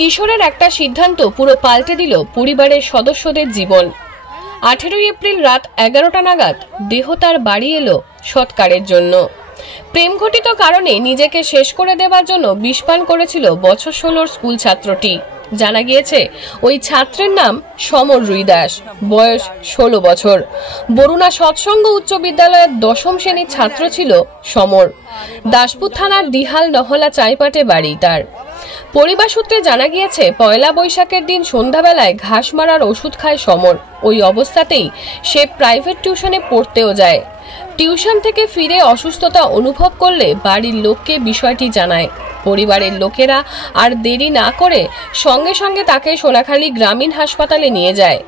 কিশোরের একটা সিদ্ধান্ত পুরো পাল্টে দিল পরিবারের সদস্যদের জীবন। 18 এপ্রিল রাত 11টা নাগাদ দেহ তার বাড়ি এলো সৎকারের জন্য। প্রেম ঘটিত কারণে নিজেকে শেষ করে দেওয়ার জন্য বিষপান করেছিল বছর 16 স্কুল ছাত্রটি। জানা গিয়েছে ওই ছাত্রের নাম সমর রুই দাস, বয়স 16 বছর। বরুণা সৎসঙ্গ উচ্চ বিদ্যালয়ের 10ম শ্রেণীর ছাত্র ছিল সমর। দাসপুর থানার দিহাল নহলা চাইপাটে বাড়ি তার। পরিবার সূত্রে জানা গিয়েছে পয়লা বৈশাখের দিন সন্ধ্যাবেলায় ঘাস মারার ওষুধ খায় সমর। ওই অবস্থাতেই সে প্রাইভেট টিউশনে পড়তেও যায়। টিউশন থেকে ফিরে অসুস্থতা অনুভব করলে বাড়ির লোককে বিষয়টি জানায়। পরিবারের লোকেরা আর দেরি না করে সঙ্গে সঙ্গে তাকে সোনাখালী গ্রামীণ হাসপাতালে নিয়ে যায়।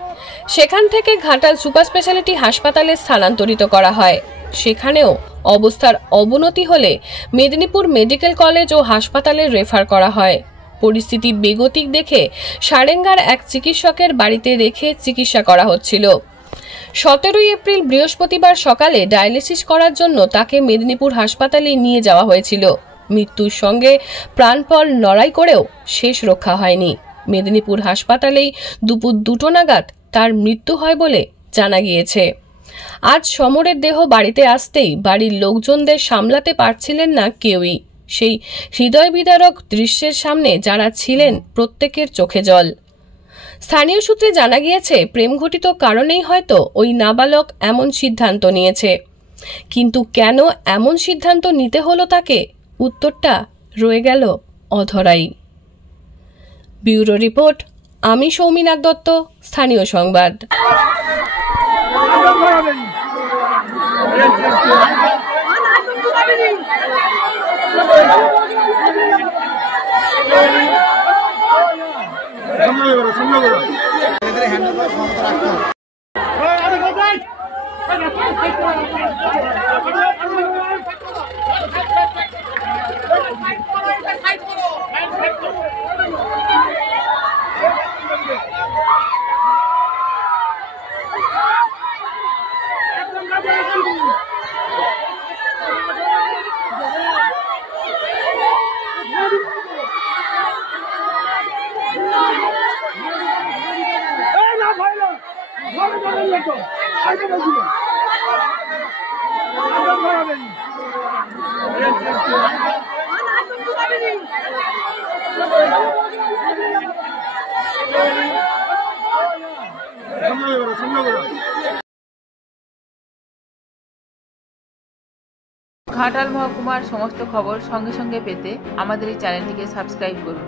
সেখান থেকে ঘাটাল সুপার স্পেশালিটি হাসপাতালে স্থানান্তরিত করা হয়। সেখানেও অবস্থার অবনতি হলে মেদিনীপুর মেডিকেল কলেজ ও হাসপাতালে রেফার করা হয়। পরিস্থিতি বেগতিক দেখে সারেঙ্গার এক চিকিৎসকের বাড়িতে রেখে চিকিৎসা করা হচ্ছিল। 17 এপ্রিল বৃহস্পতিবার সকালে ডায়ালিসিস করার জন্য তাকে মেদিনীপুর হাসপাতালে নিয়ে যাওয়া হয়েছিল। মৃত্যুর সঙ্গে প্রাণপণ লড়াই করেও শেষ রক্ষা হয়নি। মেদিনীপুর হাসপাতালেই দুপুর 2টো নাগাদ তার মৃত্যু হয় বলে জানা গিয়েছে। আজ সমরের দেহ বাড়িতে আসতেই বাড়ির লোকজনদের সামলাতে পারছিলেন না কেউই। সেই হৃদয় বিদারক দৃশ্যের সামনে যারা ছিলেন প্রত্যেকের চোখে জল। স্থানীয় সূত্রে জানা গিয়েছে প্রেম ঘটিত কারণেই হয়তো ওই নাবালক এমন সিদ্ধান্ত নিয়েছে। কিন্তু কেন এমন সিদ্ধান্ত নিতে হলো তাকে, উত্তরটা রয়ে গেল অধরাই। ব্যুরো রিপোর্ট, আমি সৌমিনাথ দত্ত, স্থানীয় সংবাদ। ঘাটাল মহকুমার সমস্ত খবর সঙ্গে সঙ্গে পেতে আমাদের এই চ্যানেলটিকে সাবস্ক্রাইব করুন।